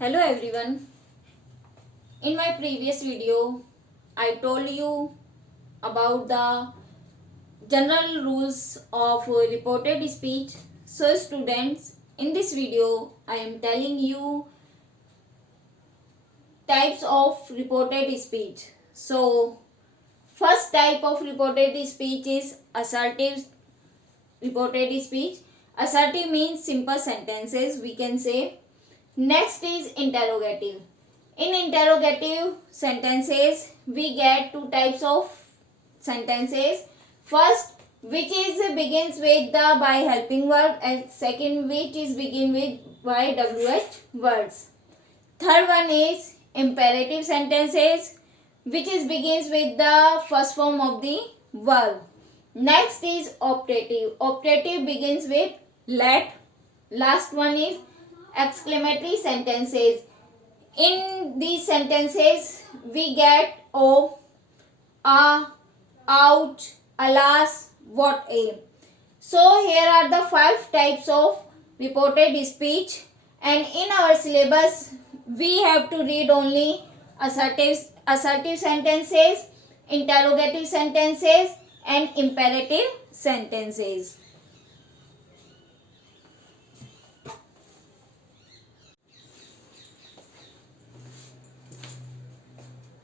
Hello everyone. In my previous video, I told you about the general rules of reported speech. So students, in this video, I am telling you types of reported speech. So first type of reported speech is assertive reported speech. Assertive means simple sentences, we can say. Next is interrogative. In interrogative sentences, we get two types of sentences. First, which is begins with the by helping verb, and second, which is begin with by WH words. Third one is imperative sentences, which is begins with the first form of the verb. Next is optative. Optative begins with let. Last one is exclamatory sentences. In these sentences, we get oh, ouch, alas, what a. So here are the 5 types of reported speech, and in our syllabus, we have to read only assertive sentences, interrogative sentences, and imperative sentences.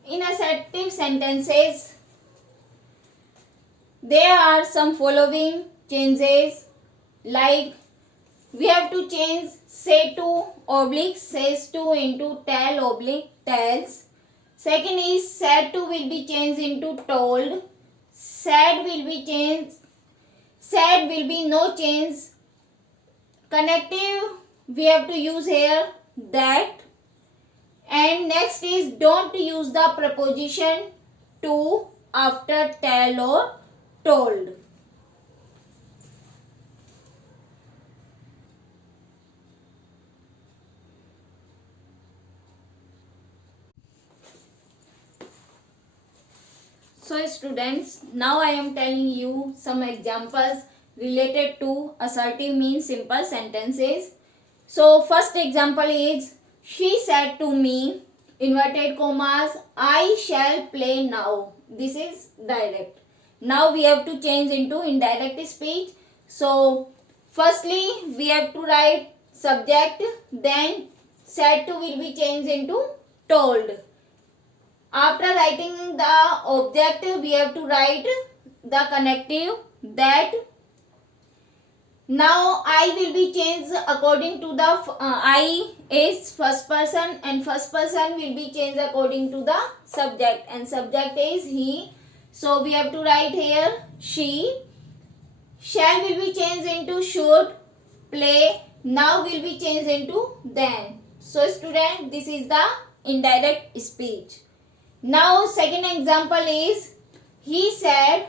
In assertive sentences, there are some following changes, like we have to change say to oblique says to into tell oblique tells. Second is said to will be changed into told. Said will be changed. Said will be no change. Connective we have to use here that. And next is don't use the preposition to after tell or told. So students, now I am telling you some examples related to assertive means simple sentences. So first example is she said to me, inverted commas, I shall play now. This is direct. Now we have to change into indirect speech. So firstly we have to write subject, then said to will be changed into told. After writing the object, we have to write the connective that. Now I will be changed according to the I is first person, and first person will be changed according to the subject, and subject is he. So we have to write here she. Shall will be changed into should. Play now will be changed into then. So student, this is the indirect speech. Now second example is he said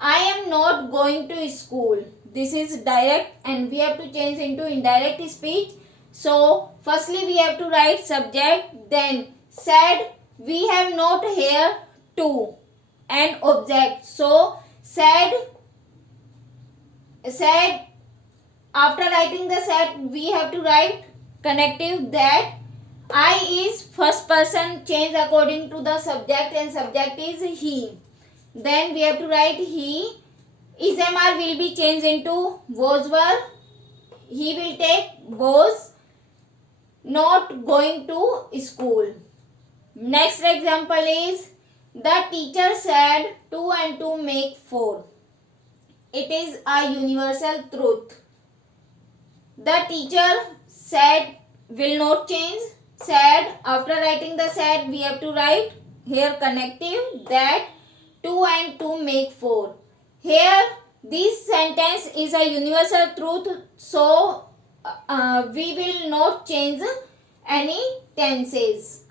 I am not going to school. This is direct and we have to change into indirect speech. So firstly we have to write subject, then said we have not here to and object. So said after writing the said we have to write connective that. I is first person changed according to the subject, and subject is he. Then we have to write he. Is MR will be changed into was were. He will take was not going to school. Next example is the teacher said 2 and 2 make 4. It is a universal truth. The teacher said will not change. Said, after writing the said we have to write here connective that 2 and 2 make 4. Here this sentence is a universal truth, so we will not change any tenses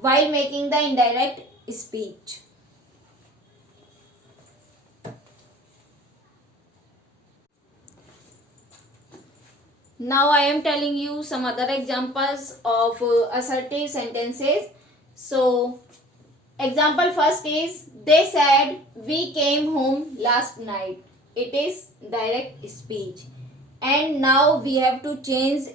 while making the indirect speech. Now I am telling you some other examples of assertive sentences. So example first is they said we came home last night. It is direct speech. And now we have to change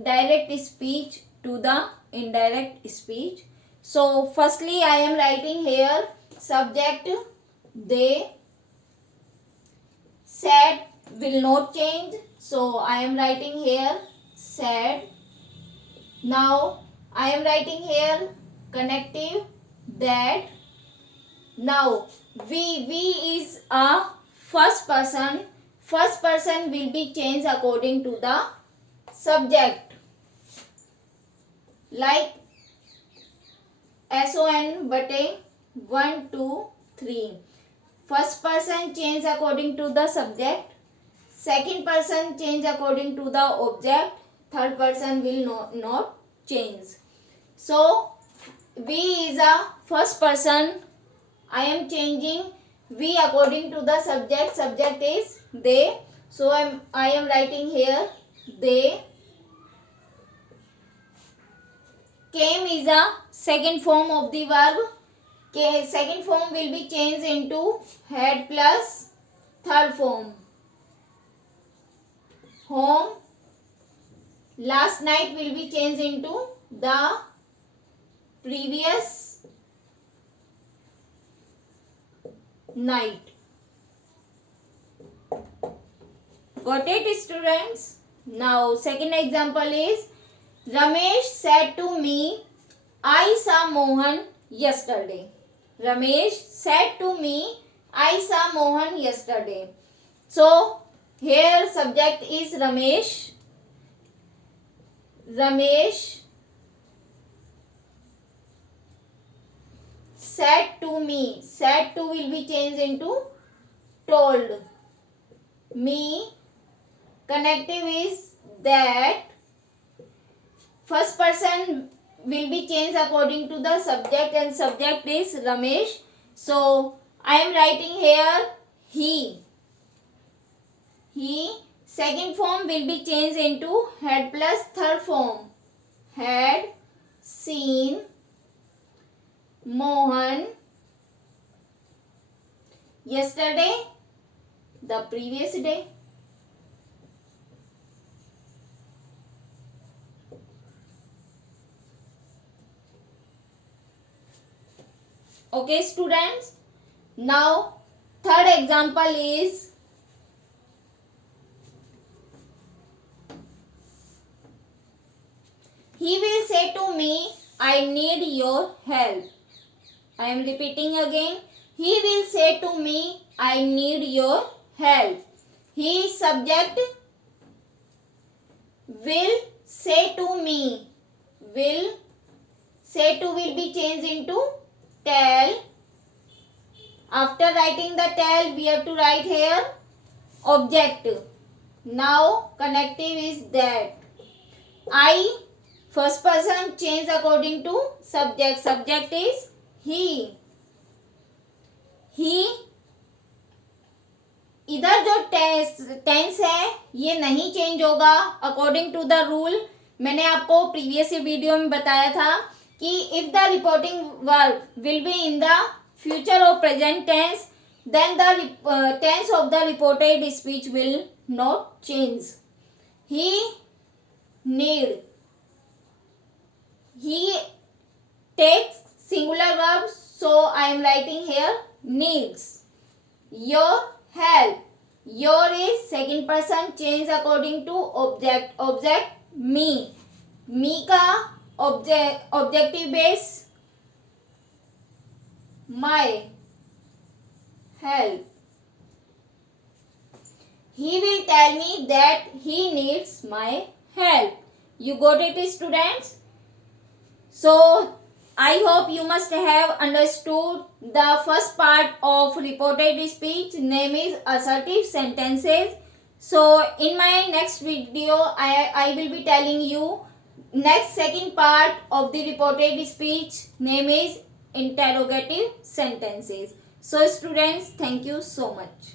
direct speech to the indirect speech. So firstly I am writing here subject they, said will not change, so I am writing here said. Now I am writing here connective that. Now we is a first person. First person will be changed according to the subject, like SON बटे 1 2 3. First person change according to the subject, second person change according to the object, third person will not change. So we is a first person. I am changing we according to the subject. Subject is they, so I am writing here they. Came is a second form of the verb. Second form will be changed into had plus third form. Home. Last night will be changed into the previous night. Got it, students? Now second example is Ramesh said to me, I saw Mohan yesterday. Ramesh said to me, I saw Mohan yesterday. So here subject is Ramesh. Ramesh said to me. Said to will be changed into told. Me. Connective is that. First person will be changed according to the subject and subject is Ramesh. So I am writing here he. He. Second form will be changed into had plus third form. Had seen Mohan yesterday, the previous day. Okay, students. Now third example is he will say to me, I need your help. I am repeating again. He will say to me, I need your help. He subject will say to me. Will say to will be changed into tell. After writing the tell, we have to write here object. Now connective is that. I. First person change according to subject. Subject is he. He. इधर जो tense है ये नहीं change होगा according to the rule. मैंने आपको previous video में बताया था कि if the reporting verb will be in the future or present tense then the tense of the reported speech will not change. He need. He takes singular verb, so I am writing here needs. Your help. Your is second person change according to object. Object me. Me का objective base my help. He will tell me that he needs my help. You got it, students? So I hope you must have understood the first part of reported speech, name is assertive sentences. So in my next video I will be telling you next second part of the reported speech, name is interrogative sentences. So students, thank you so much.